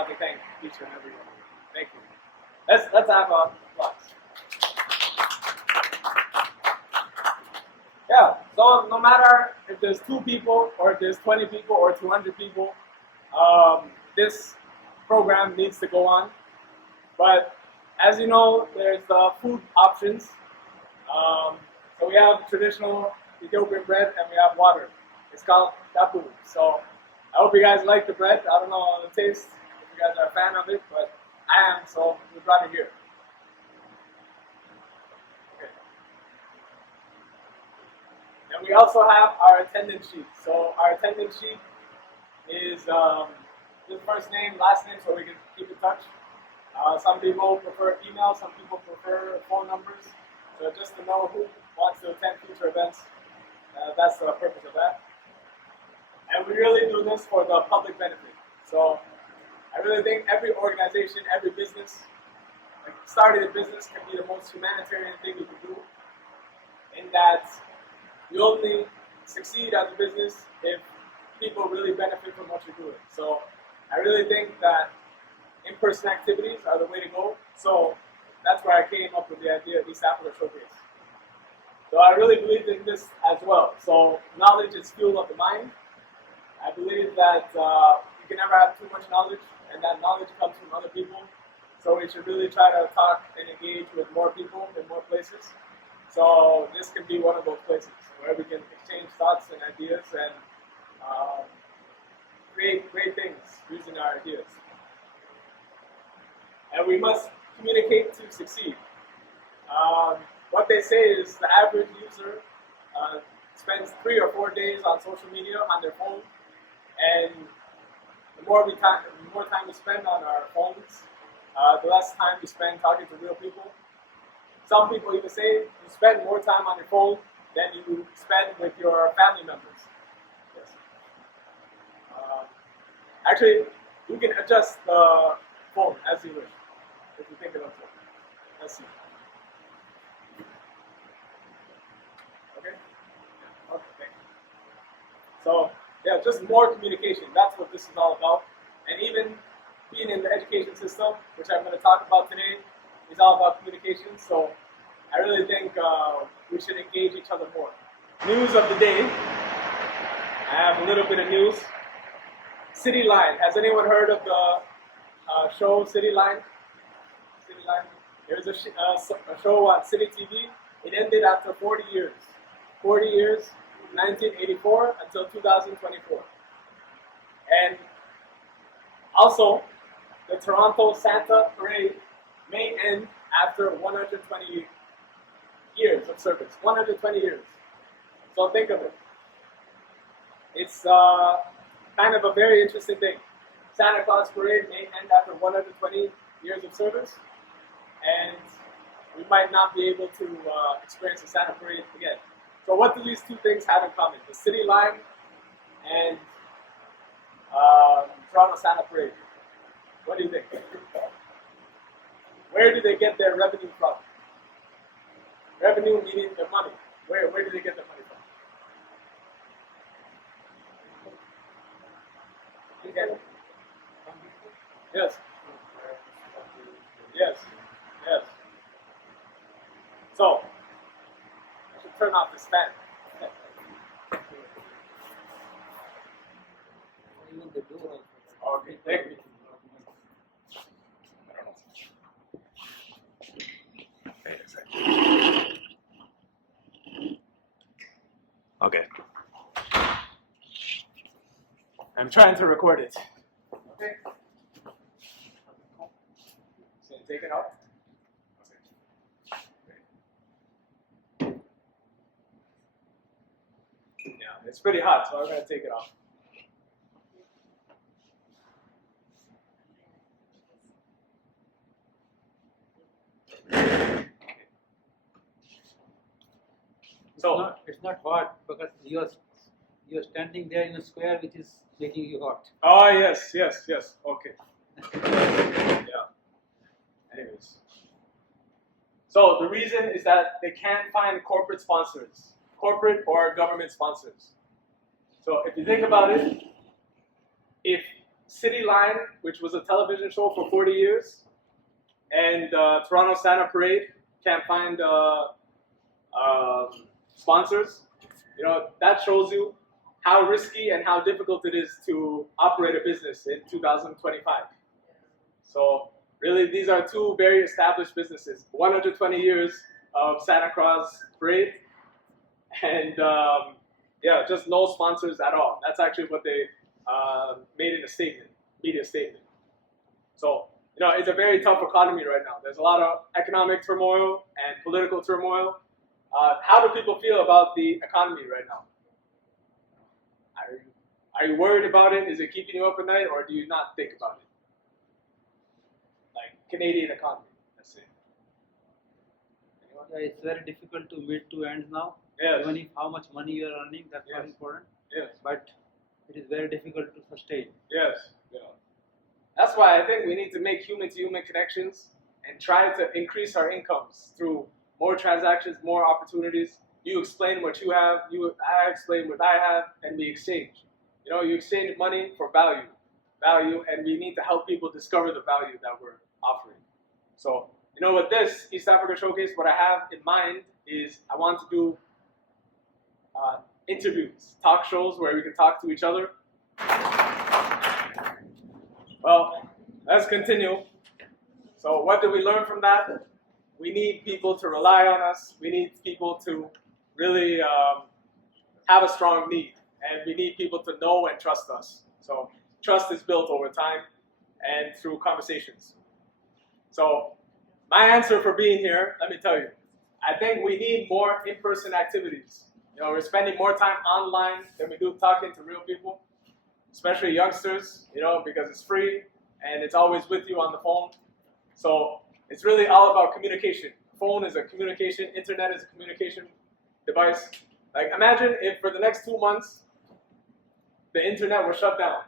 forgot to thank each and every one of you. Thank you. Let's have a applause. Yeah, so no matter if there's 2 people or if there's 20 people or 200 people, this program needs to go on. But as you know, there's food options. So we have traditional Ethiopian bread and we have water. It's called tapu. So I hope you guys like the bread. I don't know the taste, if you guys are a fan of it, but I am, so we brought it here. Okay. And we also have our attendance sheet. So our attendance sheet is just first name, last name, so we can keep in touch. Some people prefer email, some people prefer phone numbers. So just to know who wants to attend future events, that's the purpose of that. And we really do this for the public benefit. So I really think every organization, every business, like starting a business can be the most humanitarian thing you can do, in that you only succeed as a business if people really benefit from what you're doing. So I really think that in-person activities are the way to go. So that's where I came up with the idea of East Africa Showcase. So I really believe in this as well. So knowledge is fuel of the mind. I believe that you can never have too much knowledge, and that knowledge comes from other people. So we should really try to talk and engage with more people in more places. So this could be one of those places where we can exchange thoughts and ideas and create great things using our ideas. And we must communicate to succeed. What they say is the average user spends 3 or 4 days on social media on their phone, and the more time we spend on our phones, the less time we spend talking to real people. Some people even say you spend more time on your phone than you spend with your family members. Yes. Actually, you can adjust the phone as you wish, if you think about it. Let's see. Okay? Okay, thank you. So, yeah, just more communication. That's what this is all about. And even being in the education system, which I'm going to talk about today, is all about communication. So I really think we should engage each other more. News of the day. I have a little bit of news. City Line. Has anyone heard of the show City Line? City Line. There's a show on City TV. It ended after 40 years. 40 years. 1984 until 2024. And also, the Toronto Santa Parade may end after 120 years of service. 120 years. So think of it. It's kind of a very interesting thing. Santa Claus Parade may end after 120 years of service, and we might not be able to experience the Santa Parade again. So what do these 2 things have in common? The City Line and Toronto Santa Parade. What do you think? Where do they get their revenue from? Revenue meaning their money. Where do they get their money from? Okay. Yes. Yes. Yes. So, I should turn off this fan. Okay, thank you. Wait a second. Okay. I'm trying to record it. Okay. So take it off. Okay. Yeah, it's pretty hot, so I'm gonna take it off. So it's not hot because you're standing there in a square which is making you hot. Oh yes. Okay. Yeah. Anyways. So the reason is that they can't find corporate sponsors, corporate or government sponsors. So if you think about it, if City Line, which was a television show for 40 years, and Toronto Santa Parade can't find sponsors. You know, that shows you how risky and how difficult it is to operate a business in 2025. So really, these are two very established businesses. 120 years of Santa Claus Parade, and yeah, just no sponsors at all. That's actually what they made in a statement, media statement. So, you know, it's a very tough economy right now. There's a lot of economic turmoil and political turmoil. How do people feel about the economy right now? Are you worried about it? Is it keeping you up at night, or do you not think about it? Like Canadian economy, let's say. Anyone? Yeah, it's very difficult to meet two ends now. Yes. Even if how much money you are earning, that's not Yes. important. Yes. But it is very difficult to sustain. Yes. Yeah. That's why I think we need to make human-to-human connections and try to increase our incomes through more transactions, more opportunities. You explain what you have, I explain what I have, and we exchange. You know, you exchange money for value, and we need to help people discover the value that we're offering. So, you know, with this East Africa Showcase, what I have in mind is I want to do interviews, talk shows where we can talk to each other. Well, let's continue. So what did we learn from that? We need people to rely on us. We need people to really have a strong need. And we need people to know and trust us. So trust is built over time and through conversations. So my answer for being here, let me tell you, I think we need more in-person activities. You know, we're spending more time online than we do talking to real people, especially youngsters, you know, because it's free and it's always with you on the phone. So it's really all about communication. Phone is a communication, internet is a communication device. Like imagine if for the next 2 months, the internet was shut down.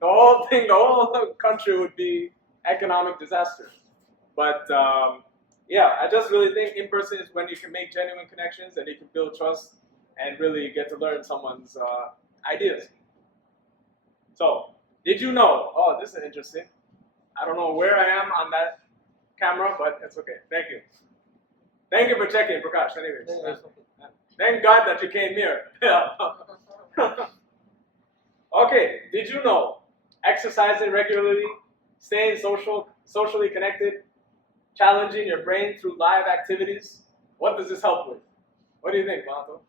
The whole country would be economic disaster. But yeah, I just really think in person is when you can make genuine connections and you can build trust and really get to learn someone's ideas. So, did you know? Oh, this is interesting. I don't know where I am on that camera, but it's okay. Thank you. Thank you for checking, Prakash. Anyways, thank God that you came here. Okay, did you know exercising regularly, staying socially connected, challenging your brain through live activities, what does this help with? What do you think, Mato?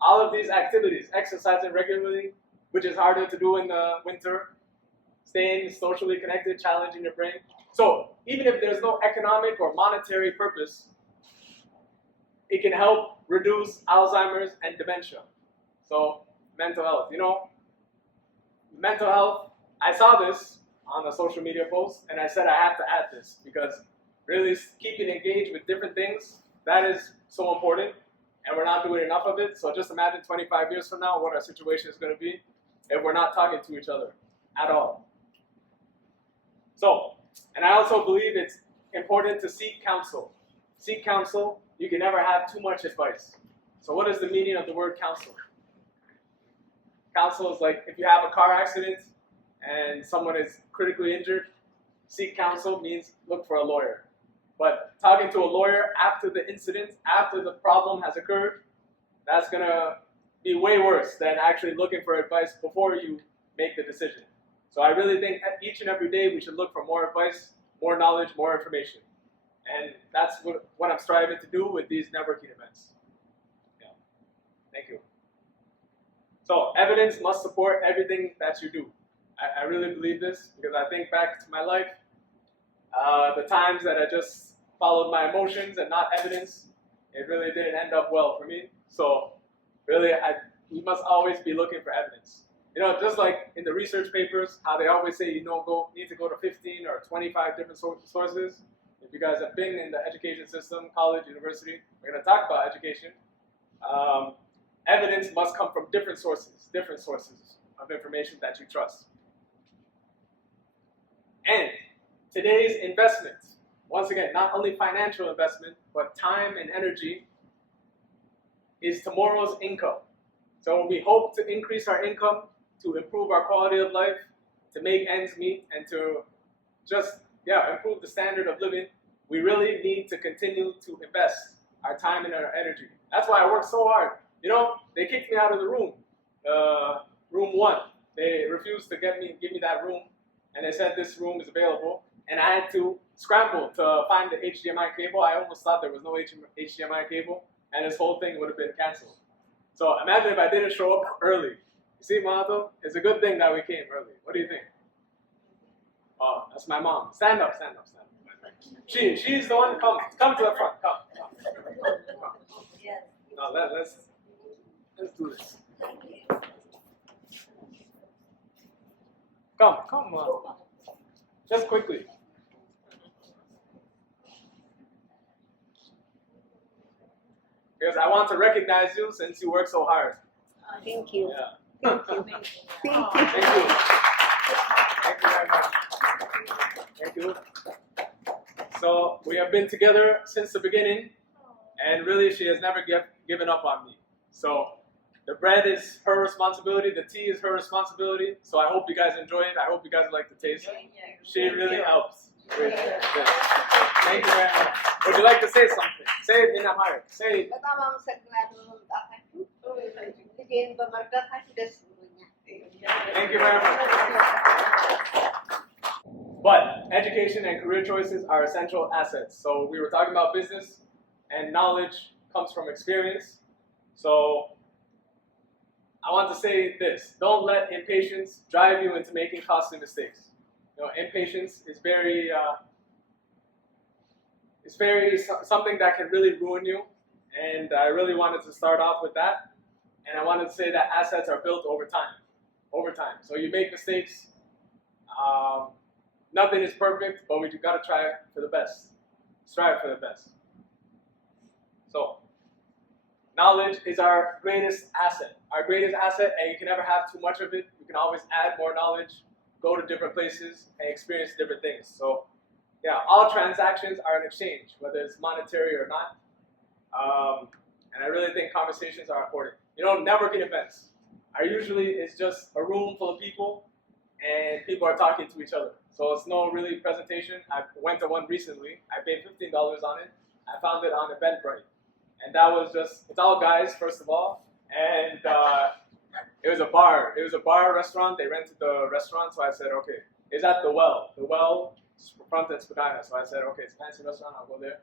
All of these activities, exercising regularly, which is harder to do in the winter, staying socially connected, challenging your brain. So even if there's no economic or monetary purpose, it can help reduce Alzheimer's and dementia. So mental health, you know, mental health, I saw this on a social media post and I said I have to add this because really keeping engaged with different things, that is so important and we're not doing enough of it. So just imagine 25 years from now what our situation is going to be if we're not talking to each other at all. So, and I also believe it's important to seek counsel. Seek counsel. You can never have too much advice. So what is the meaning of the word counsel? Counsel is like if you have a car accident and someone is critically injured, seek counsel means look for a lawyer. But talking to a lawyer after the incident, after the problem has occurred, that's going to be way worse than actually looking for advice before you make the decision. So I really think each and every day we should look for more advice, more knowledge, more information. And that's what I'm striving to do with these networking events. Yeah. Thank you. So evidence must support everything that you do. I really believe this because I think back to my life, the times that I just followed my emotions and not evidence, it really didn't end up well for me. So really, you must always be looking for evidence. You know, just like in the research papers, how they always say you need to go to 15 or 25 different sources. If you guys have been in the education system, college, university, we're going to talk about education. Evidence must come from different sources of information that you trust. And today's investment, once again, not only financial investment, but time and energy, is tomorrow's income. So we hope to increase our income to improve our quality of life, to make ends meet, and to just, improve the standard of living, we really need to continue to invest our time and our energy. That's why I work so hard. They kicked me out of the room, room 1. They refused to give me that room, and they said this room is available, and I had to scramble to find the HDMI cable. I almost thought there was no HDMI cable, and this whole thing would have been canceled. So imagine if I didn't show up early. You see, Mahato? It's a good thing that we came early. What do you think? Oh, that's my mom. Stand up, stand up, stand up. She's the one. Come to the front. Come. No, let's do this. Come on. Just quickly. Because I want to recognize you since you work so hard. Thank you. Yeah. Thank you. Thank you. Thank you very much. Thank you. So we have been together since the beginning, and really she has never given up on me. So the bread is her responsibility, the tea is her responsibility. So I hope you guys enjoy it. I hope you guys like the taste. She really helps. Great. Yes. Thank you very much. Would you like to say something? Say it in Amharic. Say it. Thank you very much. But education and career choices are essential assets. So we were talking about business, and knowledge comes from experience. So I want to say this: don't let impatience drive you into making costly mistakes. Impatience is something that can really ruin you. And I really wanted to start off with that. And I wanted to say that assets are built over time. So you make mistakes. Nothing is perfect, but we got to try for the best. Strive for the best. So knowledge is our greatest asset. Our greatest asset, and you can never have too much of it. You can always add more knowledge, go to different places, and experience different things. So all transactions are an exchange, whether it's monetary or not. And I really think conversations are important. Networking events are usually just a room full of people, and people are talking to each other. So it's no really presentation. I went to one recently. I paid $15 on it. I found it on Eventbrite. And that was it's all guys, first of all. And it was a bar. It was a bar restaurant. They rented the restaurant. So I said, okay, it's at the Well. The Well front at Spadina. So I said, okay, it's a fancy restaurant. I'll go there.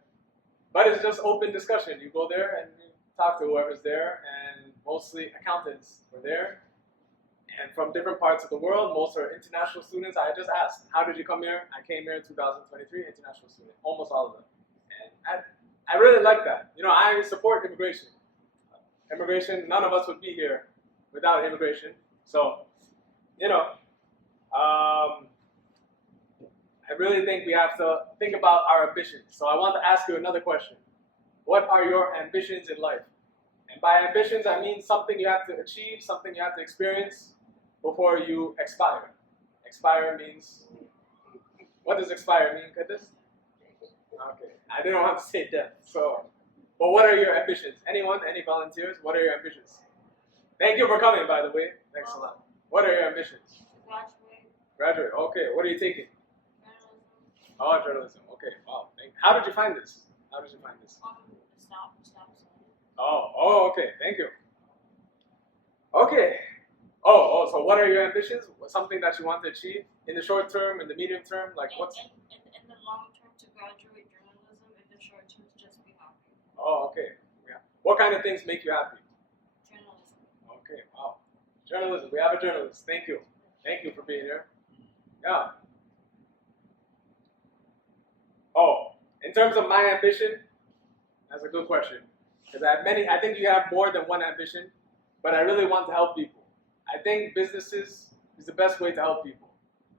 But it's just open discussion. You go there and you talk to whoever's there. And mostly accountants were there. And from different parts of the world, most are international students. I just asked, how did you come here? I came here in 2023, international student, almost all of them. And I really like that. I support immigration. Immigration, none of us would be here without immigration. So, I really think we have to think about our ambitions. So I want to ask you another question. What are your ambitions in life? And by ambitions, I mean something you have to achieve, something you have to experience before you expire. Expire means, what does expire mean, Kadis? Okay, I didn't want to say death. So, but what are your ambitions? Anyone? Any volunteers? What are your ambitions? Thank you for coming, by the way. Thanks a lot. What are your ambitions? Graduate. Okay. What are you taking? Journalism. Oh, journalism. Okay. Wow. How did you find this? Oh, okay. Thank you. Okay. So what are your ambitions? Something that you want to achieve in the short term, in the medium term? Like what's? In the long term, to graduate journalism. In the short term, to just be happy. Oh, okay. Yeah. What kind of things make you happy? Journalism. Okay. Wow. Journalism. We have a journalist. Thank you. Thank you for being here. Yeah. Oh, in terms of my ambition, that's a good question. Because I have many. I think you have more than one ambition, but I really want to help people. I think businesses is the best way to help people.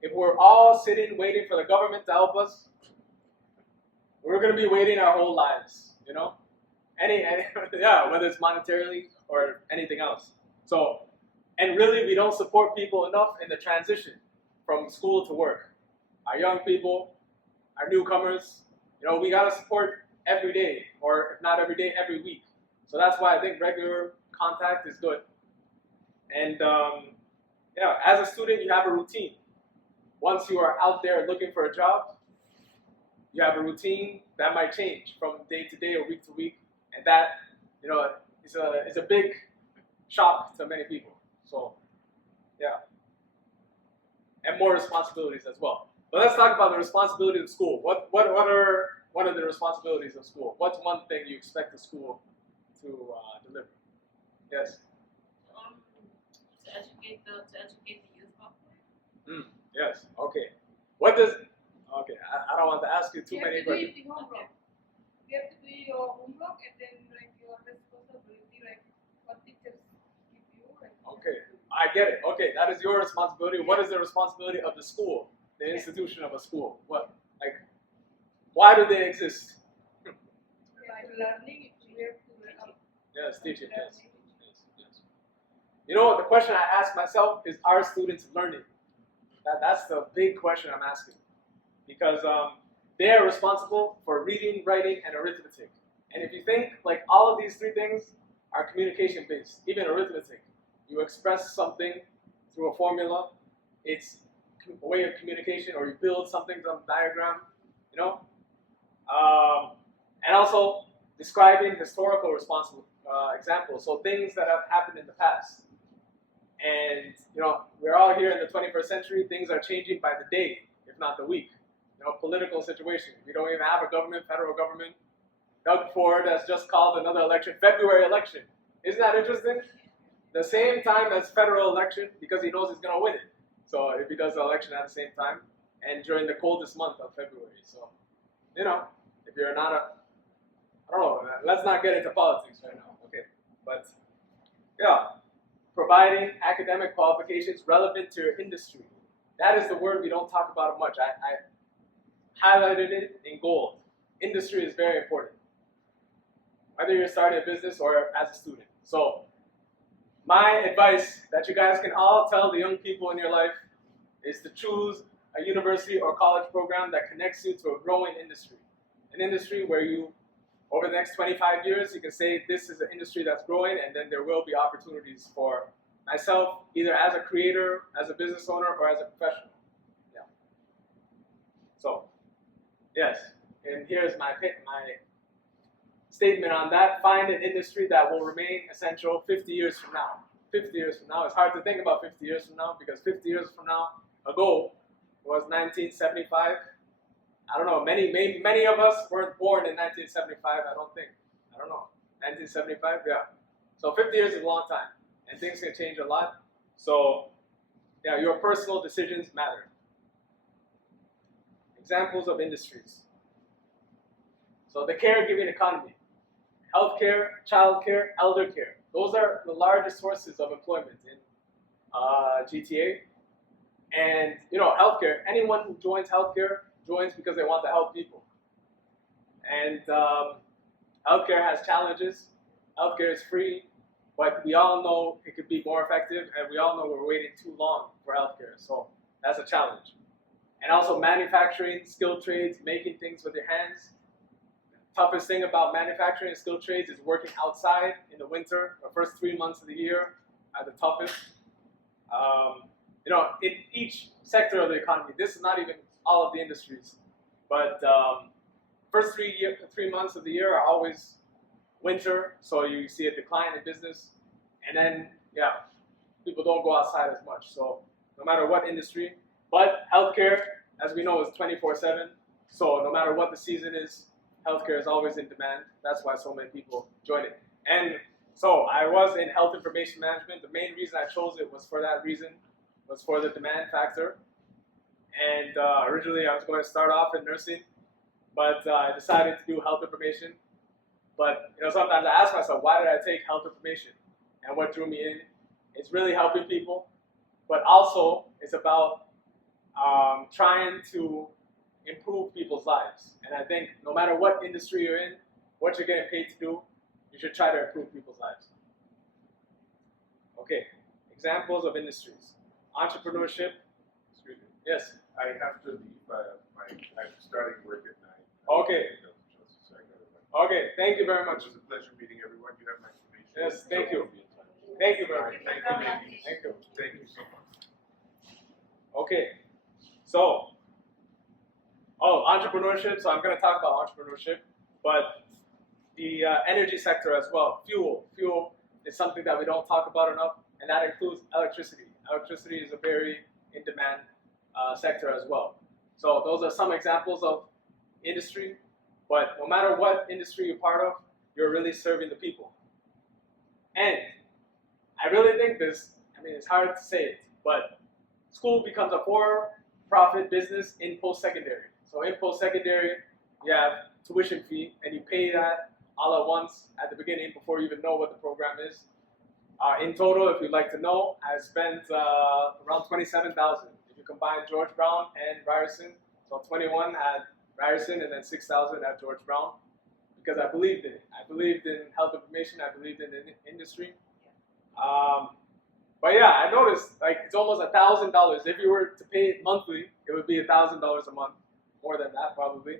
If we're all sitting waiting for the government to help us, we're going to be waiting our whole lives, whether it's monetarily or anything else. So, and really we don't support people enough in the transition from school to work. Our young people, our newcomers, we got to support every day, or if not every day, every week. So that's why I think regular contact is good. And yeah, as a student, you have a routine. Once you are out there looking for a job, you have a routine that might change from day to day or week to week, and that, is a big shock to many people. So, yeah, and more responsibilities as well. But let's talk about the responsibilities of school. What are one of the responsibilities of school? What's one thing you expect the school to deliver? Yes. To educate the youth population. Yes. Okay. What does? Okay. I don't want to ask you too You have many to do questions. the homework. You have to do your homework and then like your responsibility, like what teachers give you. Like, Okay. I get it. Okay, that is your responsibility. What is the responsibility of the school, the institution of a school? What, like, why do they exist? like learning, you have to learn. Yes, teaching. Yes. Yes. You know, the question I ask myself is: are students learning? That's the big question I'm asking, because they are responsible for reading, writing, and arithmetic. And if you think like all of these three things are communication based, even arithmetic, you express something through a formula. It's a way of communication, or you build something from a diagram, you know. And also describing historical examples, so things that have happened in the past. And we're all here in the 21st century. Things are changing by the day, if not the week. Political situation. We don't even have a government, federal government. Doug Ford has just called another election, February election. Isn't that interesting? The same time as federal election, because he knows he's going to win it. So if he does the election at the same time, and during the coldest month of February. So, if you're not I don't know, let's not get into politics right now, okay? But, yeah, providing academic qualifications relevant to your industry. That is the word we don't talk about much. I highlighted it in gold. Industry is very important, whether you're starting a business or as a student. So, my advice that you guys can all tell the young people in your life is to choose a university or college program that connects you to a growing industry. An industry where you, over the next 25 years, you can say this is an industry that's growing, and then there will be opportunities for myself, either as a creator, as a business owner, or as a professional. Yeah. So, yes, and here's my statement on that. Find an industry that will remain essential 50 years from now. 50 years from now. It's hard to think about 50 years from now, because 50 years from now ago was 1975. I don't know, many of us weren't born in 1975, I don't think. I don't know. 1975, yeah. So 50 years is a long time, and things can change a lot. So, yeah, your personal decisions matter. Examples of industries. So the caregiving economy. Healthcare, childcare, elder care. Those are the largest sources of employment in GTA. And, healthcare, anyone who joins healthcare joins because they want to help people. And healthcare has challenges. Healthcare is free, but we all know it could be more effective, and we all know we're waiting too long for healthcare. So that's a challenge. And also manufacturing, skilled trades, making things with your hands. Toughest thing about manufacturing and skilled trades is working outside in the winter. The first 3 months of the year are the toughest. In each sector of the economy, this is not even all of the industries, but first 3 months of the year are always winter, so you see a decline in business, and then people don't go outside as much. So no matter what industry, but healthcare, as we know, is 24/7. So no matter what the season is, healthcare is always in demand. That's why so many people join it. And so I was in health information management. The main reason I chose it was for that reason, was for the demand factor. And originally I was going to start off in nursing, but I decided to do health information. But sometimes I ask myself, why did I take health information? And what drew me in? It's really helping people, but also it's about trying to improve people's lives. And I think no matter what industry you're in, what you're getting paid to do, you should try to improve people's lives. Okay, examples of industries. Entrepreneurship. Excuse me. Yes. I have to leave. I'm starting work at 9. Okay. So I gotta run. Okay, thank you very much. It was a pleasure meeting everyone. You have my information. Yes, thank you. I'll be in touch. Thank you very much. Thank you, ladies. Thank you. Thank you so much. entrepreneurship, so I'm going to talk about entrepreneurship, but the energy sector as well. Fuel is something that we don't talk about enough, and that includes electricity. Electricity is a very in-demand sector as well. So those are some examples of industry, but no matter what industry you're part of, you're really serving the people. And I really think this, I mean, it's hard to say it, but school becomes a for-profit business in post-secondary. So in post-secondary, you have tuition fee, and you pay that all at once at the beginning before you even know what the program is. In total, if you'd like to know, I spent around $27,000. If you combine George Brown and Ryerson, so 21 at Ryerson and then 6,000 at George Brown, because I believed in it. I believed in health information. I believed in the industry. But yeah, I noticed like it's almost $1,000. If you were to pay it monthly, it would be $1,000 a month, more than that probably.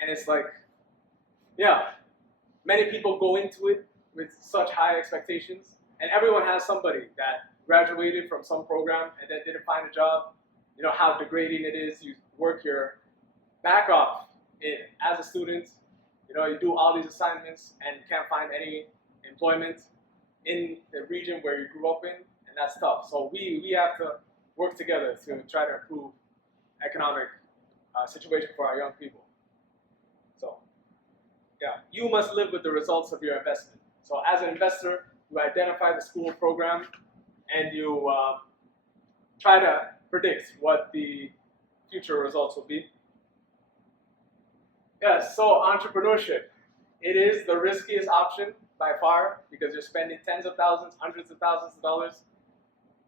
And it's like, yeah, many people go into it with such high expectations, and everyone has somebody that graduated from some program and then didn't find a job. You know how degrading it is. You work your back off as a student. You know, you do all these assignments and can't find any employment in the region where you grew up in, and that's tough. So we have to work together to try to improve economic situation for our young people. So, yeah, you must live with the results of your investment. So as an investor, you identify the school program and you try to predict what the future results will be. Yes, so entrepreneurship. It is the riskiest option by far because you're spending tens of thousands, hundreds of thousands of dollars,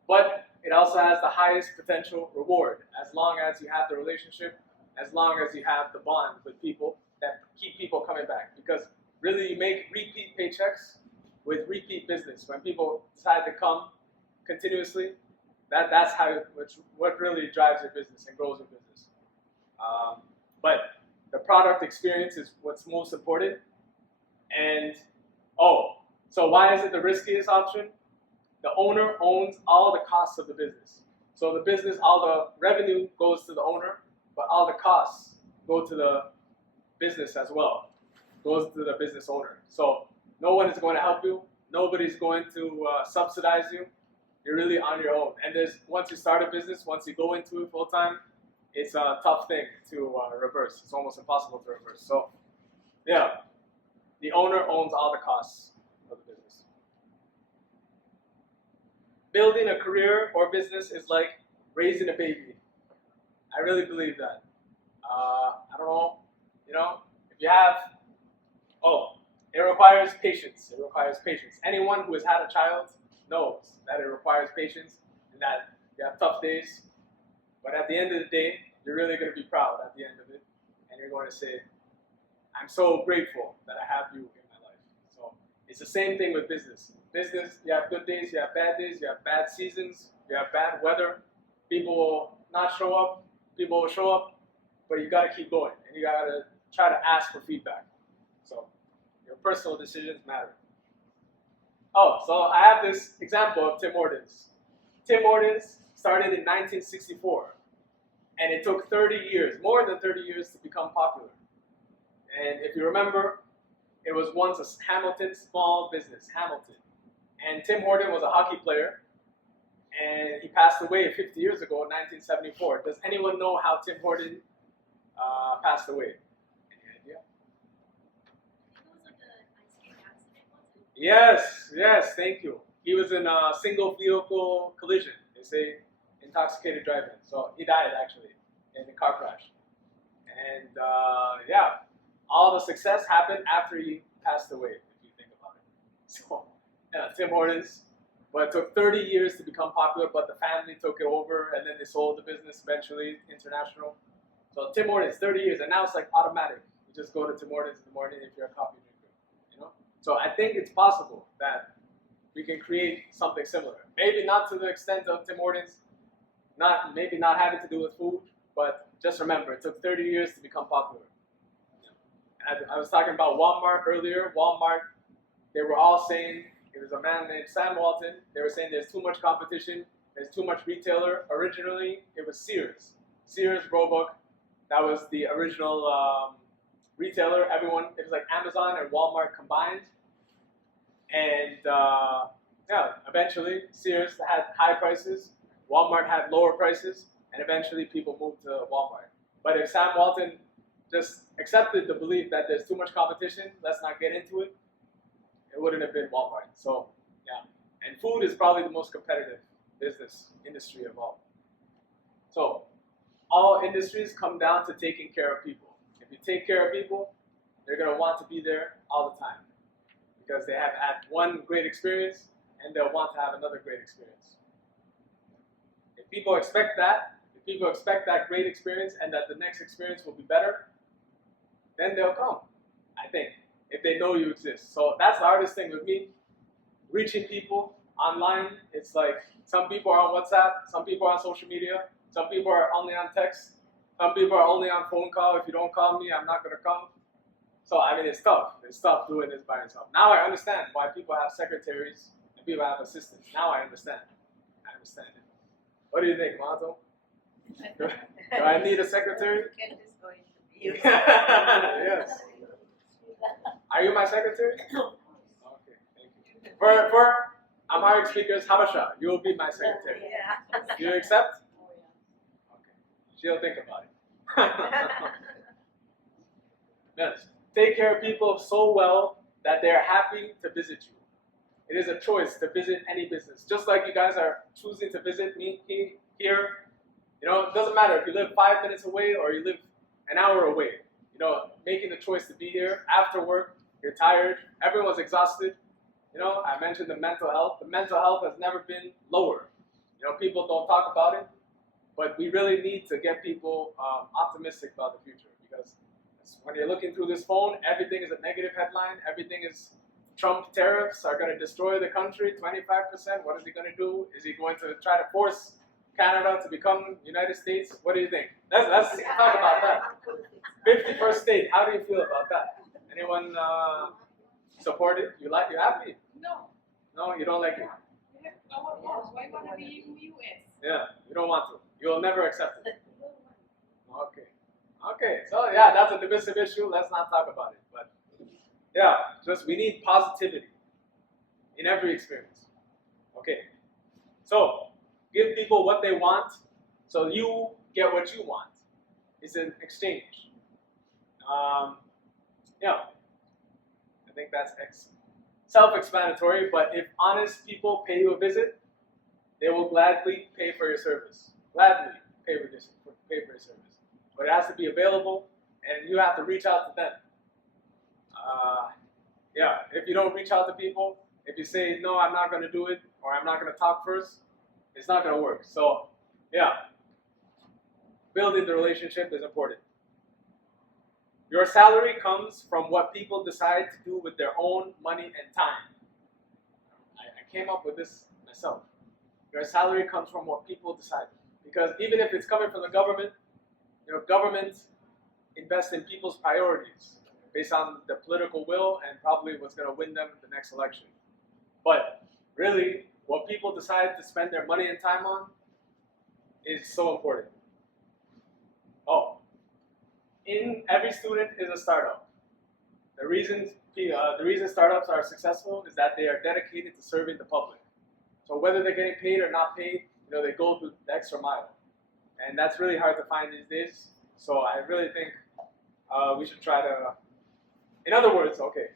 but it also has the highest potential reward as long as you have the relationship, as long as you have the bond with people that keep people coming back. Because really you make repeat paychecks with repeat business. When people decide to come continuously, that's what really drives your business and grows your business. But the product experience is what's most important. And so why is it the riskiest option? The owner owns all the costs of the business. So the business, all the revenue goes to the owner, but all the costs go to the business as well, goes to the business owner. So no one is going to help you. Nobody's going to subsidize you. You're really on your own. And once you start a business, once you go into it full time, it's a tough thing to reverse. It's almost impossible to reverse. So yeah, the owner owns all the costs of the business. Building a career or business is like raising a baby. I really believe that. I don't know, if you have, it requires patience. It requires patience. Anyone who has had a child knows that it requires patience and that you have tough days. But at the end of the day, you're really going to be proud at the end of it. And you're going to say, I'm so grateful that I have you in my life. So it's the same thing with business. Business, you have good days, you have bad days, you have bad seasons, you have bad weather. People will not show up, people will show up, but you got to keep going. And you got to try to ask for feedback. So your personal decisions matter. So I have this example of Tim Hortons. Tim Hortons started in 1964, and it took 30 years, more than 30 years, to become popular. And if you remember, it was once a Hamilton small business, Hamilton. And Tim Horton was a hockey player, and he passed away 50 years ago in 1974. Does anyone know how Tim Horton passed away? Any idea? It was like an ice skate accident, wasn't it? Yes, thank you. He was in a single vehicle collision. They say intoxicated driving. So he died actually in a car crash. And all the success happened after he passed away, if you think about it. So Tim Hortons, but it took 30 years to become popular, but the family took it over and then they sold the business eventually, international. So Tim Hortons, 30 years, and now it's like automatic. You just go to Tim Hortons in the morning if you're a coffee drinker, So I think it's possible that we can create something similar. Maybe not to the extent of Tim Hortons, maybe not having to do with food, but just remember, it took 30 years to become popular. I was talking about Walmart earlier. Walmart, they were all saying, it was a man named Sam Walton, they were saying there's too much competition, there's too much retailer. Originally, it was Sears, Roebuck, That was the original retailer. Everyone, it was like Amazon and Walmart combined. And yeah, eventually Sears had high prices, Walmart had lower prices, and eventually people moved to Walmart. But if Sam Walton just accepted the belief that there's too much competition, let's not get into it, it wouldn't have been Walmart. So yeah, and food is probably the most competitive industry of all. So all industries come down to taking care of people. If you take care of people, they're going to want to be there all the time because they have had one great experience and they'll want to have another great experience. If people expect that great experience and that the next experience will be better, then they'll come, I think, if they know you exist. So that's the hardest thing with me, reaching people online. It's like some people are on WhatsApp, some people are on social media, some people are only on text, some people are only on phone call. If you don't call me, I'm not going to come. So, I mean, it's tough. It's tough doing this by yourself. Now I understand why people have secretaries and people have assistants. Now I understand. I understand it. What do you think, Mato? Do I need a secretary? Yes. Are you my secretary? Okay, thank you. For Amharic speakers, Habasha, you will be my secretary. Do you accept? Okay. She'll think about it. Yes. Take care of people so well that they are happy to visit you. It is a choice to visit any business. Just like you guys are choosing to visit me here. You know, it doesn't matter if you live 5 minutes away or you live an hour away. You know, making the choice to be here after work, you're tired, everyone's exhausted. You know, I mentioned the mental health. The mental health has never been lower. You know, people don't talk about it, but we really need to get people optimistic about the future because when you're looking through this phone, everything is a negative headline. Everything is Trump tariffs are going to destroy the country, 25%. What is he going to do? Is he going to try to force Canada to become United States? What do you think? Let's talk about that. 51st state. How do you feel about that? Anyone support it? You happy? No. No, you don't like it. We have our laws. Why want to be in US? Yeah, you don't want to. You'll never accept it. Okay. Okay. So yeah, that's a divisive issue. Let's not talk about it. But yeah, just we need positivity in every experience. Okay. So give people what they want, so you get what you want. It's an exchange. Yeah, I think that's self-explanatory. But if honest people pay you a visit, they will gladly pay for your service. Gladly pay for your service. But it has to be available, and you have to reach out to them. Yeah, if you don't reach out to people, if you say, no, I'm not going to do it, or I'm not going to talk first, it's not going to work. So, yeah, building the relationship is important. Your salary comes from what people decide to do with their own money and time. I came up with this myself. Your salary comes from what people decide. Because even if it's coming from the government, you know, government invests in people's priorities based on the political will and probably what's going to win them the next election. But really, what people decide to spend their money and time on is so important. Oh, in every student is a startup. The reason startups are successful is that they are dedicated to serving the public. So whether they're getting paid or not paid, you know, they go through the extra mile. And that's really hard to find these days. So I really think we should try to, in other words, okay,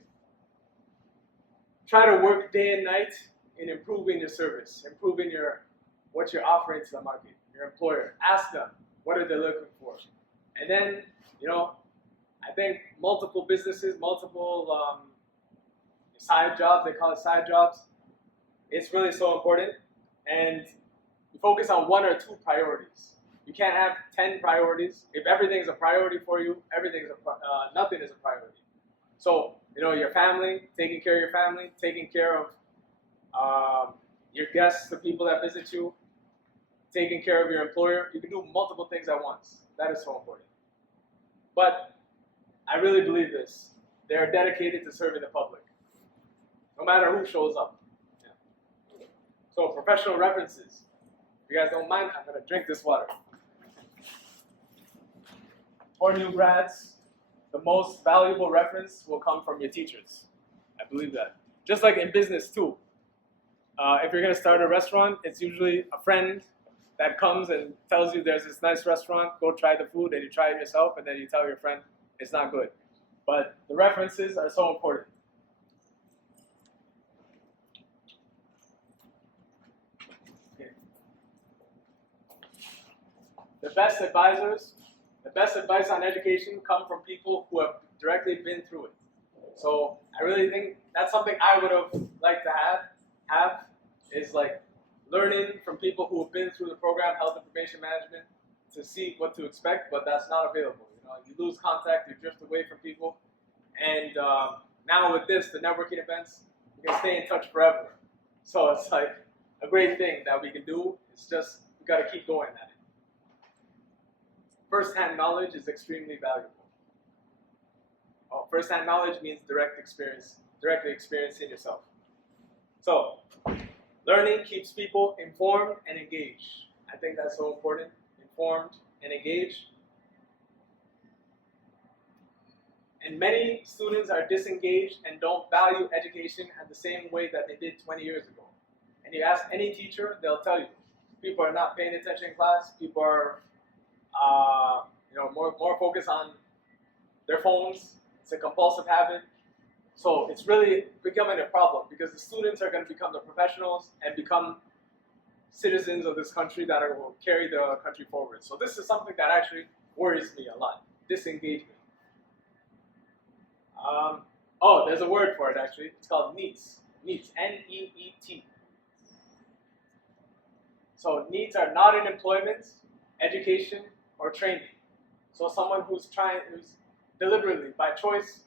try to work day and night in improving your service, improving what you're offering to the market, your employer. Ask them, what are they looking for? And then, you know, I think multiple businesses, multiple side jobs, they call it side jobs, it's really so important. And you focus on one or two priorities. You can't have 10 priorities. If everything is a priority for you, nothing is a priority. So, you know, your family, taking care of your family, taking care of your guests, the people that visit you, taking care of your employer. You can do multiple things at once. That is so important. But I really believe this. They are dedicated to serving the public, no matter who shows up. Yeah. So professional references. If you guys don't mind, I'm going to drink this water. for new grads, the most valuable reference will come from your teachers. I believe that. Just like in business too. If you're gonna start a restaurant, it's usually a friend that comes and tells you there's this nice restaurant, go try the food, and you try it yourself, and then you tell your friend it's not good. But the references are so important. Okay. The best advice on education come from people who have directly been through it. So I really think that's something I would have liked to have is like learning from people who have been through the program, health information management, to see what to expect, but that's not available. You know, you lose contact, you drift away from people, and now with this, the networking events, you can stay in touch forever. So it's like a great thing that we can do. It's just we got to keep going at it. First-hand knowledge is extremely valuable. First-hand knowledge means direct experience, directly experiencing yourself. So, learning keeps people informed and engaged. I think that's so important. Informed and engaged. And many students are disengaged and don't value education at the same way that they did 20 years ago. And you ask any teacher, they'll tell you, people are not paying attention in class. People are, more focused on their phones. It's a compulsive habit. So it's really becoming a problem because the students are going to become the professionals and become citizens of this country that will carry the country forward. So this is something that actually worries me a lot, disengagement. There's a word for it actually. It's called needs. Needs, N-E-E-T. So needs are not in employment, education, or training. So someone who's deliberately, by choice,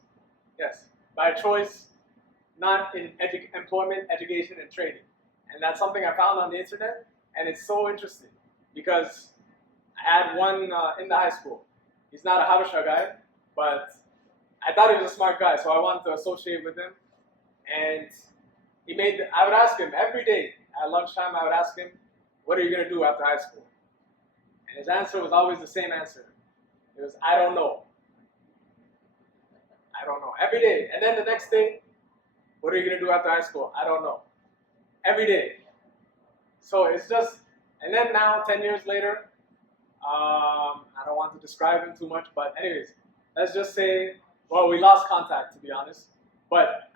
not in employment, education, and training. And that's something I found on the internet, and it's so interesting because I had one in the high school. He's not a Habesha guy, but I thought he was a smart guy, so I wanted to associate with him. And I would ask him every day at lunchtime, I would ask him, what are you going to do after high school? And his answer was always the same answer. It was, I don't know. I don't know. Every day. And then the next day, what are you going to do after high school? I don't know. Every day. So it's just, and then now, 10 years later, I don't want to describe him too much, but anyways, let's just say, well, we lost contact, to be honest. But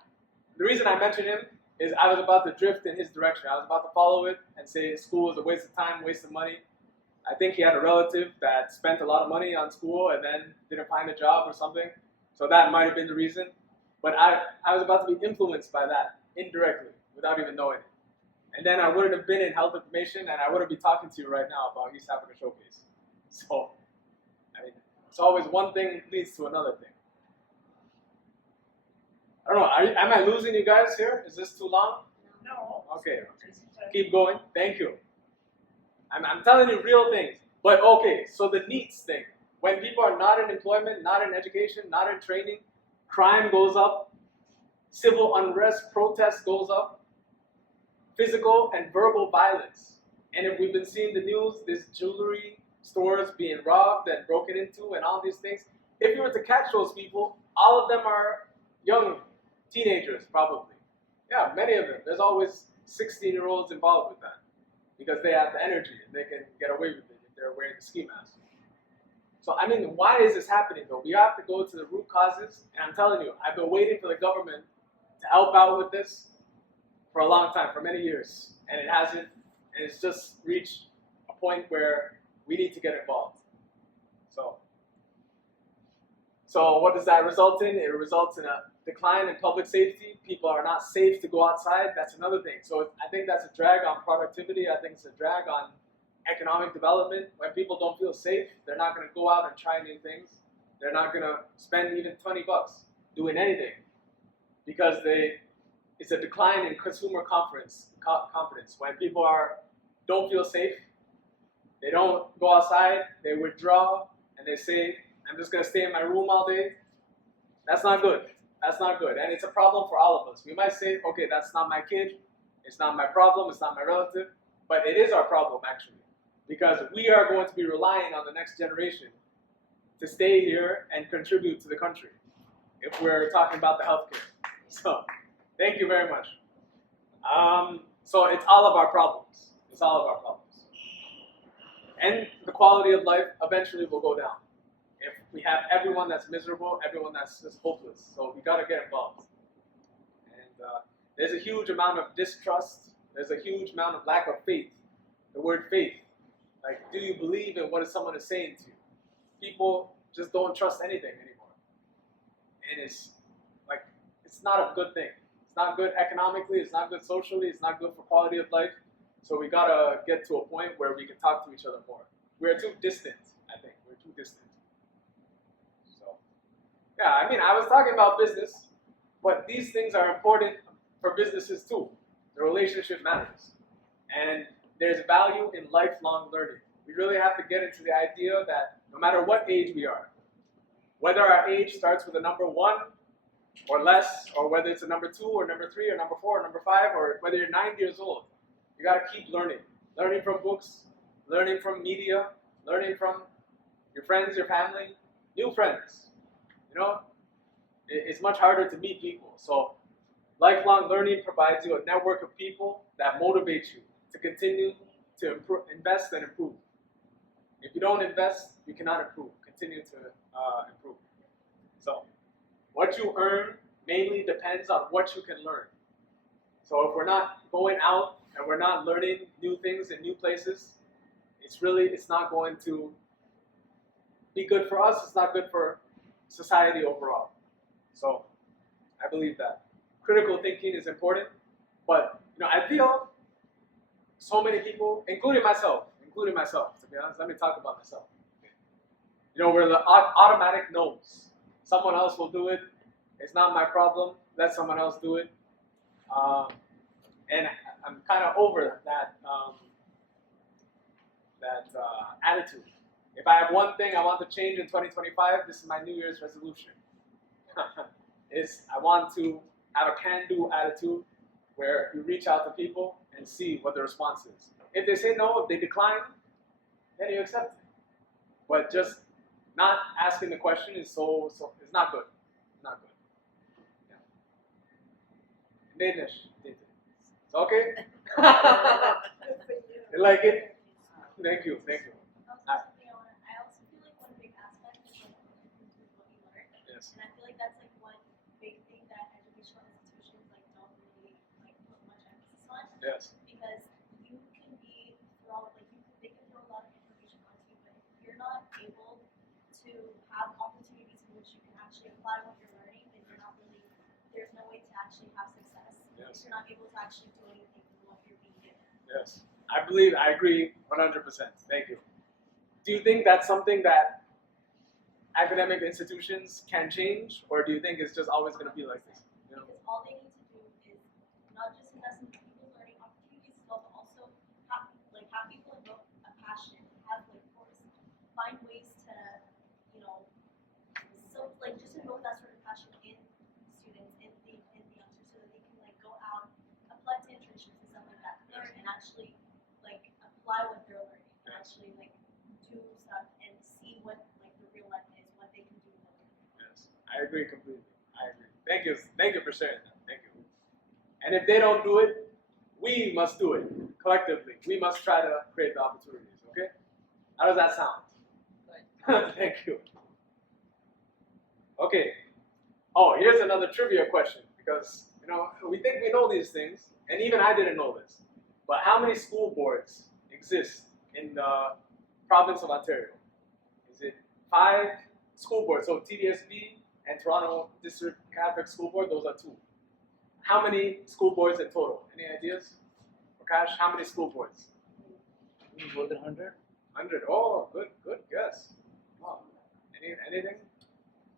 the reason I mentioned him is I was about to drift in his direction. I was about to follow it and say school was a waste of time, waste of money. I think he had a relative that spent a lot of money on school and then didn't find a job or something. So that might have been the reason. But I was about to be influenced by that indirectly without even knowing it. And then I wouldn't have been in health information and I wouldn't be talking to you right now about East Africa Showcase. So, I mean, it's always one thing leads to another thing. I don't know, am I losing you guys here? Is this too long? No. Okay, keep going. Thank you. I'm telling you real things. But okay, so the needs thing. When people are not in employment, not in education, not in training, crime goes up, civil unrest, protest goes up, physical and verbal violence. And if we've been seeing the news, this jewelry stores being robbed and broken into and all these things, if you were to catch those people, all of them are young teenagers probably. Yeah, many of them. There's always 16-year-olds involved with that because they have the energy and they can get away with it if they're wearing the ski mask. So, I mean, why is this happening though? We have to go to the root causes, and I'm telling you, I've been waiting for the government to help out with this for a long time, for many years, and it hasn't, and it's just reached a point where we need to get involved. So what does that result in? It results in a decline in public safety. People are not safe to go outside. That's another thing. So I think that's a drag on productivity. I think it's a drag on economic development. When people don't feel safe, they're not going to go out and try new things. They're not going to spend even $20 doing anything because it's a decline in consumer confidence. When people don't feel safe, they don't go outside, they withdraw, and they say, I'm just going to stay in my room all day. That's not good. That's not good. And it's a problem for all of us. We might say, okay, that's not my kid. It's not my problem. It's not my relative. But it is our problem, actually. Because we are going to be relying on the next generation to stay here and contribute to the country if we're talking about the healthcare. So, thank you very much. So it's all of our problems. It's all of our problems. And the quality of life eventually will go down. If we have everyone that's miserable, everyone that's just hopeless. So we gotta get involved. And there's a huge amount of distrust. There's a huge amount of lack of faith. The word faith. Like, do you believe in what someone is saying to you? People just don't trust anything anymore. And it's like, it's not a good thing. It's not good economically, it's not good socially, it's not good for quality of life. So we gotta get to a point where we can talk to each other more. We're too distant, I think. We're too distant. So, yeah, I mean, I was talking about business, but these things are important for businesses too. The relationship matters. And there's value in lifelong learning. We really have to get into the idea that no matter what age we are, whether our age starts with a number 1 or less, or whether it's a number 2 or number 3 or number 4 or number 5, or whether you're 9 years old, you got to keep learning. Learning from books, learning from media, learning from your friends, your family, new friends. You know, it's much harder to meet people. So lifelong learning provides you a network of people that motivate you to continue to invest and improve. If you don't invest, you cannot improve. Continue to improve. So what you earn mainly depends on what you can learn. So if we're not going out and we're not learning new things in new places, it's not going to be good for us. It's not good for society overall. So I believe that critical thinking is important, but I feel so many people, including myself, to be honest, let me talk about myself. We're the automatic no's. Someone else will do it. It's not my problem. Let someone else do it. And I'm kind of over that attitude. If I have one thing I want to change in 2025, this is my New Year's resolution. I want to have a can-do attitude where you reach out to people and see what the response is. If they say no, if they decline, then you accept it. But just not asking the question is so it's not good. Not good. Yeah. It's okay? You like it? Thank you. I also feel like one big aspect is like what you learn. Yes. And I feel like that's like one big thing that educational institutions like don't really like put much emphasis on. Yes. Because you can be they can throw a lot of information onto you, but if you're not able to have opportunities in which you can actually apply what you're learning, then there's no way to actually have success. Yes. If you're not able to actually do anything with what you're being given. Yes. I agree 100%. Thank you. Do you think that's something that academic institutions can change, or do you think it's just always going to be like this? Because all they need to do is not just invest in people learning opportunities, but also have people evoke a passion, find ways to, just evoke that sort of passion in students, in the youngsters, so that they can go out, apply to internships and stuff like that, learn and actually apply what they're learning, and actually do stuff and see what the real life is, what they can do with what they're learning. Yes, I agree completely. I agree. Thank you for sharing that. Thank you. And if they don't do it, we must do it collectively. We must try to create the opportunities. Okay? How does that sound? Thank you. Okay. Oh, here's another trivia question, because we think we know these things, and even I didn't know this. But how many school boards exist in the province of Ontario? Is it 5 school boards? So TDSB and Toronto District Catholic School Board, those are 2. How many school boards in total? Any ideas? Prakash, how many school boards? More than 100? 100. Oh, good guess. Wow. Anything?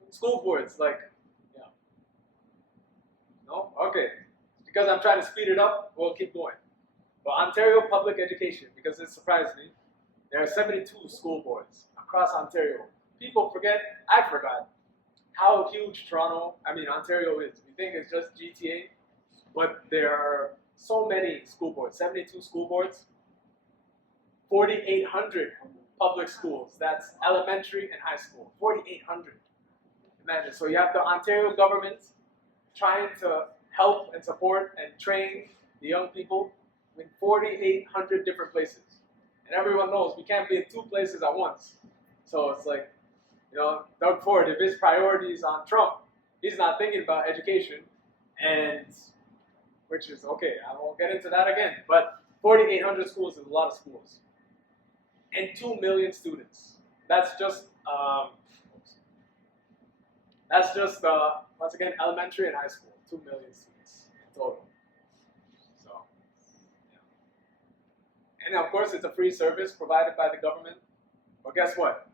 School boards, yeah. No? Okay. Because I'm trying to speed it up, we'll keep going. But Ontario Public Education, because it surprised me, there are 72 school boards across Ontario. People forget, I forgot, how huge Ontario is. We think it's just GTA, but there are so many school boards, 72 school boards, 4,800 public schools. That's elementary and high school. 4,800. Imagine. So you have the Ontario government trying to help and support and train the young people in 4,800 different places. And everyone knows we can't be in 2 places at once. So it's like, you know, Doug Ford, if his priority is on Trump, he's not thinking about education, and which is okay. I won't get into that again. But 4,800 schools is a lot of schools, and 2 million students. That's just once again elementary and high school. 2 million students in total. So, yeah. And of course, it's a free service provided by the government. But guess what?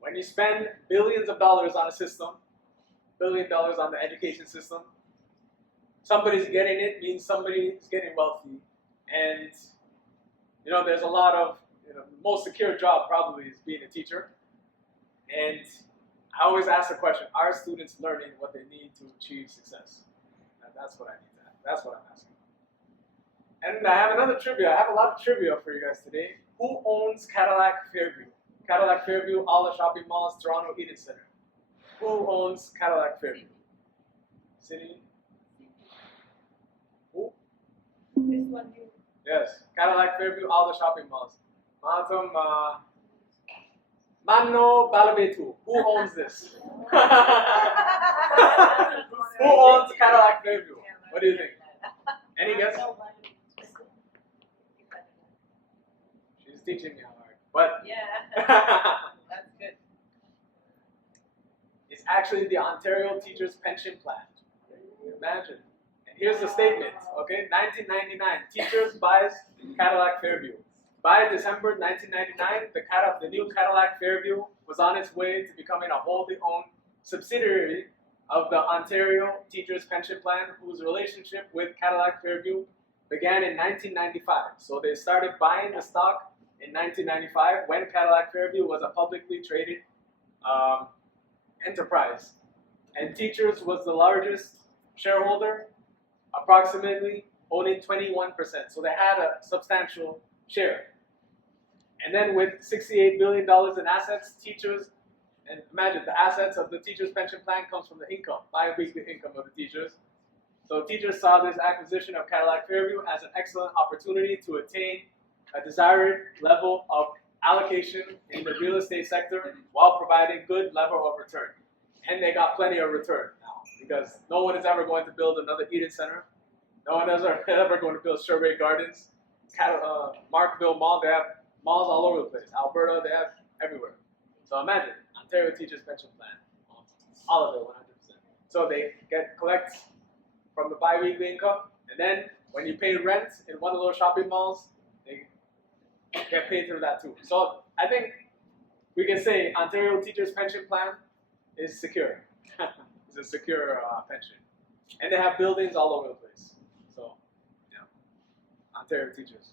When you spend billions of dollars on a system, $1 billion on the education system, somebody's getting it means somebody's getting wealthy. And, you know, there's a lot of, you know, the most secure job probably is being a teacher. And I always ask the question, are students learning what they need to achieve success? And that's what I need to ask. That's what I'm asking. And I have another trivia. I have a lot of trivia for you guys today. Who owns Cadillac Fairview? Cadillac Fairview, all the shopping malls, Toronto Eden Center. Who owns Cadillac Fairview? City? Who? This one you. Yes, Cadillac Fairview, all the shopping malls. Matam, Mano Balabetu. Who owns this? Who owns Cadillac Fairview? What do you think? Any guess? She's teaching me how hard. But Yeah, that's good. it's actually the Ontario Teachers Pension Plan. Imagine. And here's the statement, okay? 1999, Teachers buys Cadillac Fairview. By December 1999, the new Cadillac Fairview was on its way to becoming a wholly owned subsidiary of the Ontario Teachers Pension Plan, whose relationship with Cadillac Fairview began in 1995. So they started buying the stock in 1995 when Cadillac Fairview was a publicly traded enterprise. And Teachers was the largest shareholder, approximately owning 21%. So they had a substantial share. And then with $68 billion in assets, Teachers, and imagine the assets of the Teachers Pension Plan comes from the income, bi-weekly income of the teachers. So Teachers saw this acquisition of Cadillac Fairview as an excellent opportunity to attain a desired level of allocation in the real estate sector while providing good level of return. And they got plenty of return now, because no one is ever going to build another Eden Center. No one is ever going to build Sherway Gardens, Markville Mall. They have malls all over the place. Alberta, they have everywhere. So imagine, Ontario Teachers Pension Plan, all of it, 100%. So they collect from the bi-weekly income, and then when you pay rent in one of those shopping malls, they get paid through that too. So I think we can say Ontario Teachers Pension Plan is secure. It's a secure pension. And they have buildings all over the place. So, yeah, Ontario Teachers.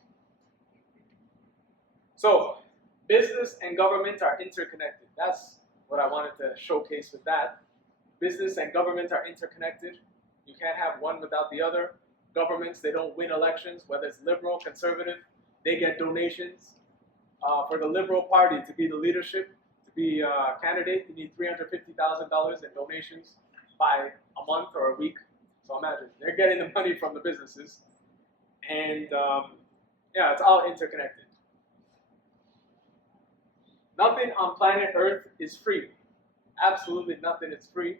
So, business and government are interconnected. That's what I wanted to showcase with that. Business and government are interconnected. You can't have one without the other. Governments, they don't win elections, whether it's liberal, conservative. They get donations. For the Liberal Party to be the leadership, to be a candidate, you need $350,000 in donations by a month or a week. So imagine, they're getting the money from the businesses. And yeah, it's all interconnected. Nothing on planet Earth is free. Absolutely nothing is free.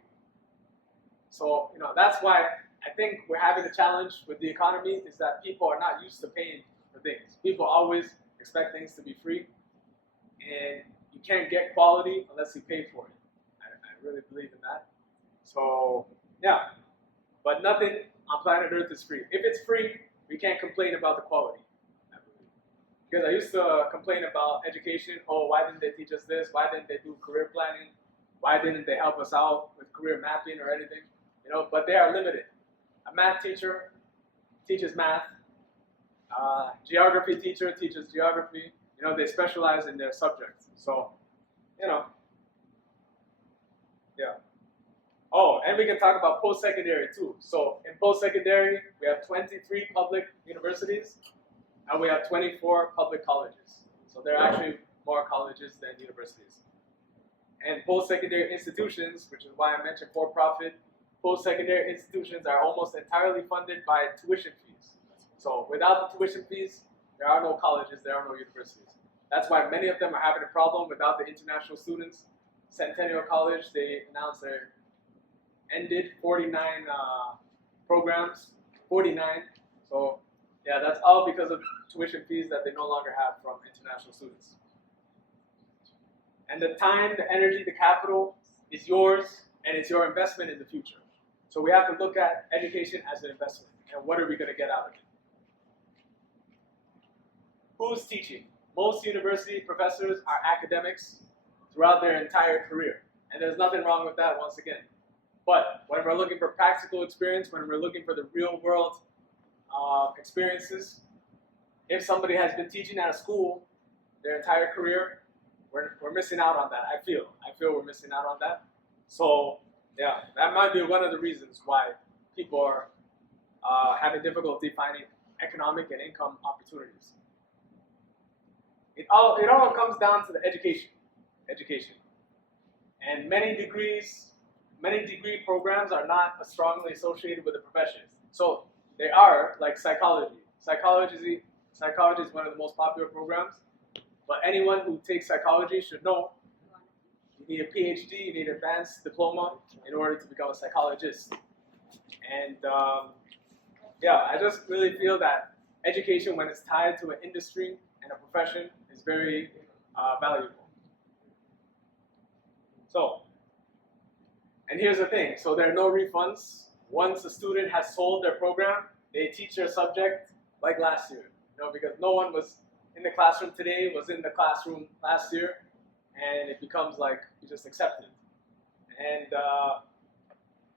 So, you know, that's why I think we're having a challenge with the economy, is that people are not used to paying for things. People always expect things to be free, and you can't get quality unless you pay for it. I really believe in that. So, yeah, but nothing on planet Earth is free. If it's free, we can't complain about the quality. Because I used to complain about education. Oh, why didn't they teach us this? Why didn't they do career planning? Why didn't they help us out with career mapping or anything? You know, but they are limited. A math teacher teaches math. Geography teacher teaches geography. You know, they specialize in their subjects. So, you know, yeah. Oh, and we can talk about post-secondary too. So in post-secondary, we have 23 public universities, and we have 24 public colleges. So there are actually more colleges than universities. And post-secondary institutions, which is why I mentioned for-profit, post-secondary institutions are almost entirely funded by tuition fees. So without the tuition fees, there are no colleges, there are no universities. That's why many of them are having a problem without the international students. Centennial College, they announced they ended 49 programs, 49. So yeah, that's all because of tuition fees that they no longer have from international students. And the time, the energy, the capital is yours, and it's your investment in the future. So we have to look at education as an investment, and what are we going to get out of it? Who's teaching? Most university professors are academics throughout their entire career, and there's nothing wrong with that once again. But when we're looking for practical experience, when we're looking for the real world experiences, if somebody has been teaching at a school their entire career, we're missing out on that. I feel we're missing out on that. So yeah, that might be one of the reasons why people are having difficulty finding economic and income opportunities. It all comes down to the education. And many degree programs are not strongly associated with the professions. So they are like psychology. Psychology is one of the most popular programs. But anyone who takes psychology should know you need a PhD, you need an advanced diploma in order to become a psychologist. And yeah, I just really feel that education, when it's tied to an industry and a profession, is very valuable. So, and here's the thing. So there are no refunds. Once a student has sold their program, they teach their subject like last year. Because no one was in the classroom today, was in the classroom last year, and it becomes like you just accept it. And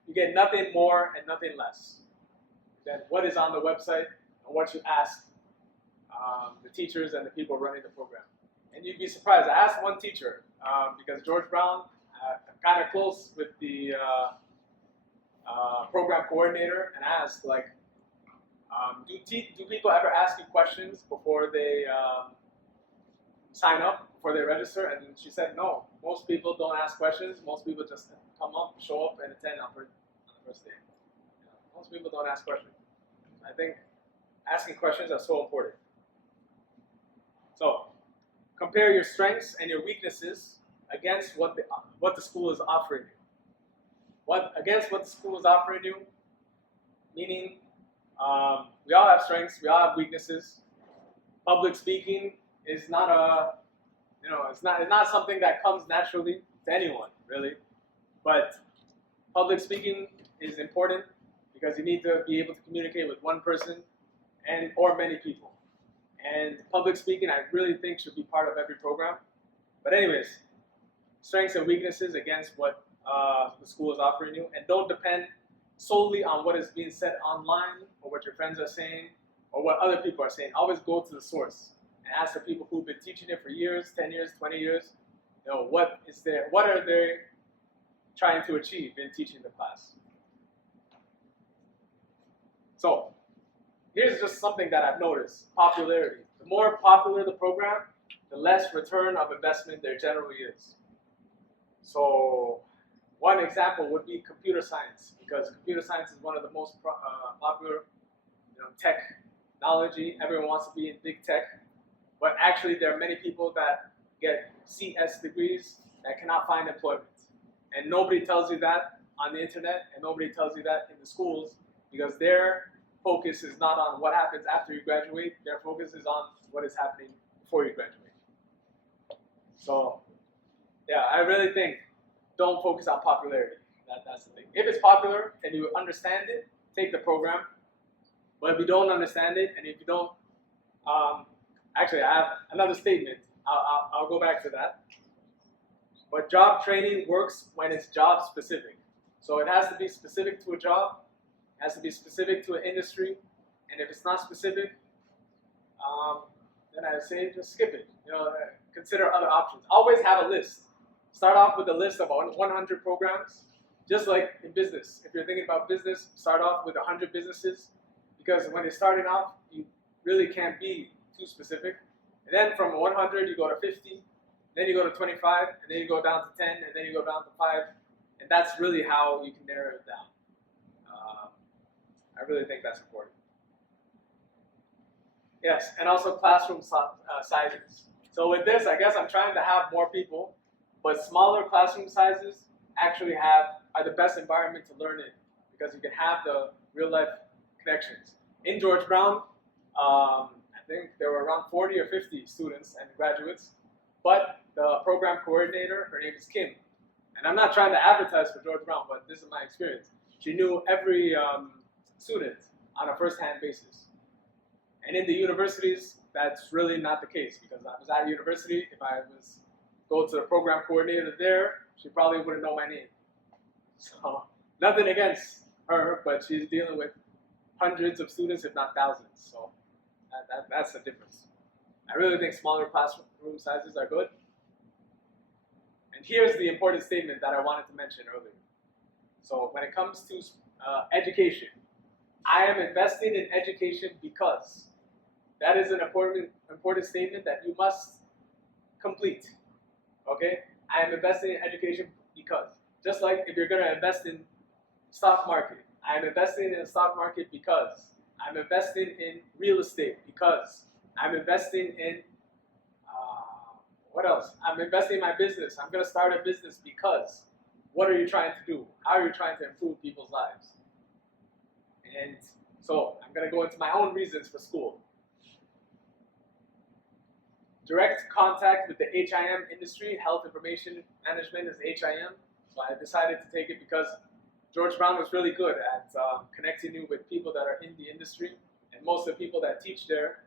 you get nothing more and nothing less than what is on the website and what you ask the teachers and the people running the program. And you'd be surprised. I asked one teacher, because George Brown, kind of close with the program coordinator, and asked, like, do people ever ask you questions before they sign up, before they register? And she said, no. Most people don't ask questions. Most people just come up, show up, and attend on the first day. Most people don't ask questions. I think asking questions are so important. So compare your strengths and your weaknesses against what the school is offering you. Against what the school is offering you, meaning we all have strengths, we all have weaknesses. Public speaking is not it's not something that comes naturally to anyone, really. But public speaking is important because you need to be able to communicate with one person or many people. And public speaking, I really think, should be part of every program. But anyways, strengths and weaknesses against what the school is offering you, and don't depend solely on what is being said online or what your friends are saying or what other people are saying. Always go to the source and ask the people who've been teaching it for years, 10 years, 20 years, what are they trying to achieve in teaching the class. So here's just something that I've noticed: popularity. The more popular the program, the less return of investment there generally is. So one example would be computer science, because computer science is one of the most popular technology. Everyone wants to be in big tech, but actually there are many people that get CS degrees that cannot find employment. And nobody tells you that on the internet, and nobody tells you that in the schools, because their focus is not on what happens after you graduate. Their focus is on what is happening before you graduate. So yeah, I really think don't focus on popularity. That's the thing. If it's popular and you understand it, take the program. But if you don't understand it, and if you don't, actually I have another statement. I'll go back to that. But job training works when it's job specific. So it has to be specific to a job, it has to be specific to an industry, and if it's not specific, then I say just skip it. Consider other options. Always have a list. Start off with a list of 100 programs, just like in business. If you're thinking about business, start off with 100 businesses, because when you're starting off, you really can't be too specific. And then from 100, you go to 50, then you go to 25, and then you go down to 10, and then you go down to 5. And that's really how you can narrow it down. I really think that's important. Yes, and also classroom sizes. So with this, I guess I'm trying to have more people, but smaller classroom sizes actually are the best environment to learn in, because you can have the real life connections. In George Brown, I think there were around 40 or 50 students and graduates, but the program coordinator, her name is Kim. And I'm not trying to advertise for George Brown, but this is my experience. She knew every student on a first-hand basis. And in the universities, that's really not the case, because I was at a university. If I was go to the program coordinator there, she probably wouldn't know my name. So nothing against her, but she's dealing with hundreds of students, if not thousands. So that's the difference. I really think smaller classroom sizes are good. And here's the important statement that I wanted to mention earlier. So when it comes to education, I am investing in education because that is an important statement that you must complete. Okay? I am investing in education because. Just like if you're going to invest in stock market, I am investing in the stock market because. I'm investing in real estate because. I'm investing in, what else? I'm investing in my business. I'm going to start a business because. What are you trying to do? How are you trying to improve people's lives? And so I'm going to go into my own reasons for school. Direct contact with the HIM industry, health information management is HIM. So I decided to take it because George Brown was really good at connecting you with people that are in the industry. And most of the people that teach there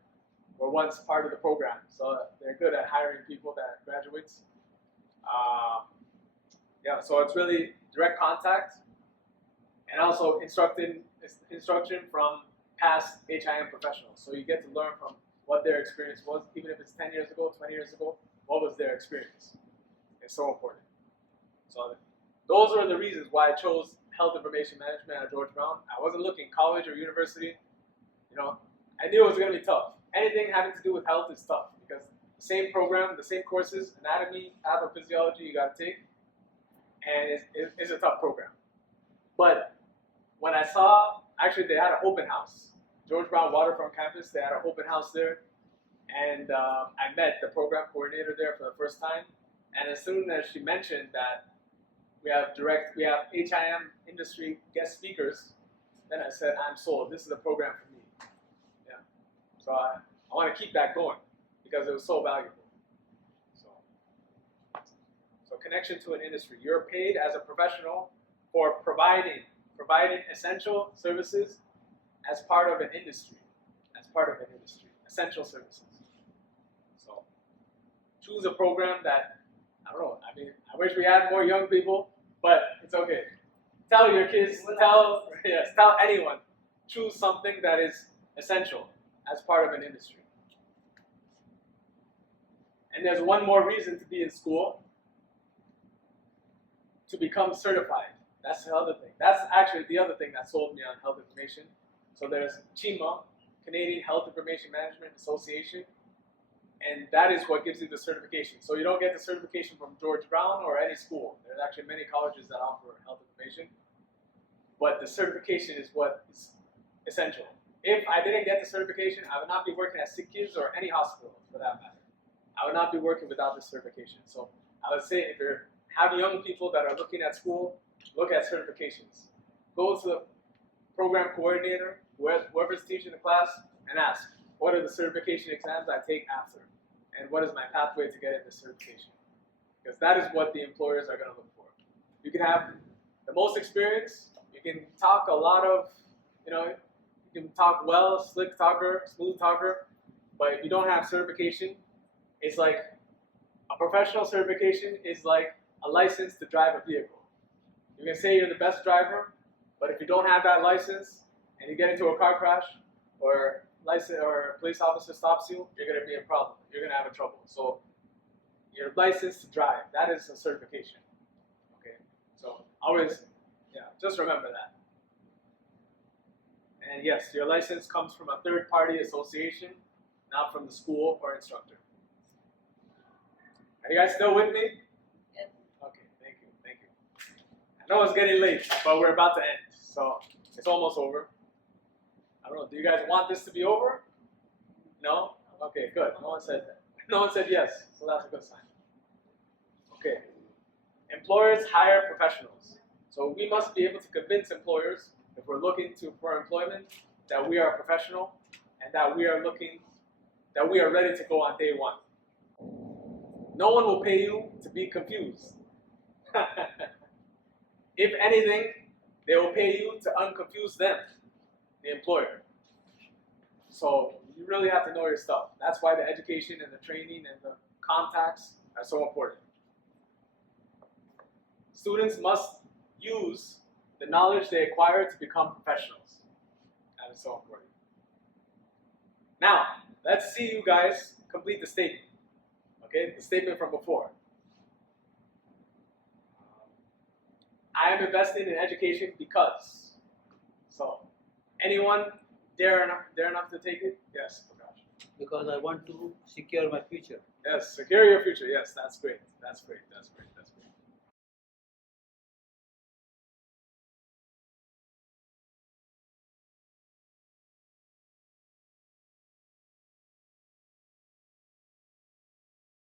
were once part of the program. So they're good at hiring people that graduates. Yeah, so it's really direct contact and also instruction from past HIM professionals. So you get to learn from what their experience was, even if it's 10 years ago, 20 years ago, what was their experience? It's so important. So those are the reasons why I chose health information management at George Brown. I wasn't looking college or university. You know, I knew it was going to be tough. Anything having to do with health is tough because the same program, the same courses, anatomy, pathophysiology you got to take, and it's a tough program. But when I saw, actually they had an open house. George Brown Waterfront campus, they had an open house there. And I met the program coordinator there for the first time. And as soon as she mentioned that we have HIM industry guest speakers, then I said, I'm sold. This is a program for me. Yeah. So I want to keep that going because it was so valuable. So connection to an industry. You're paid as a professional for providing essential services as part of an industry. Essential services. So choose a program that, I don't know, I mean, I wish we had more young people, but it's okay. Tell your kids, tell anyone, choose something that is essential as part of an industry. And there's one more reason to be in school, to become certified. That's the other thing. That's actually the other thing that sold me on health information. So there's CHIMA, Canadian Health Information Management Association, and that is what gives you the certification. So you don't get the certification from George Brown or any school. There's actually many colleges that offer health information, but the certification is what is essential. If I didn't get the certification, I would not be working at SickKids or any hospital for that matter. I would not be working without the certification. So I would say if you have young people that are looking at school, look at certifications. Go to the program coordinator, whoever's teaching the class, and ask, what are the certification exams I take after? And what is my pathway to get into certification? Because that is what the employers are going to look for. You can have the most experience, you can talk a lot of, you can talk well, slick talker, smooth talker, but if you don't have certification, it's like a professional certification is like a license to drive a vehicle. You can say you're the best driver, but if you don't have that license and you get into a car crash or a police officer stops you, you're going to be in problem. You're going to have a trouble. So your license to drive, that is a certification. Okay, so always, just remember that. And yes, your license comes from a third-party association, not from the school or instructor. Are you guys still with me? Yes. Okay, thank you, thank you. I know it's getting late, but we're about to end, so it's almost over. I don't know, do you guys want this to be over? No? Okay, good. No one said that. No one said yes, so that's a good sign. Okay. Employers hire professionals. So we must be able to convince employers, if we're looking for employment, that we are professional and that we are ready to go on day one. No one will pay you to be confused. If anything, they will pay you to unconfuse them, the employer. So you really have to know your stuff. That's why the education and the training and the contacts are so important. Students must use the knowledge they acquire to become professionals. That is so important. Now, let's see you guys complete the statement. Okay, the statement from before. I am investing in education because. So, anyone dare enough to take it? Yes, Prakash. Because I want to secure my future. Yes, secure your future. Yes, that's great. That's great. That's great.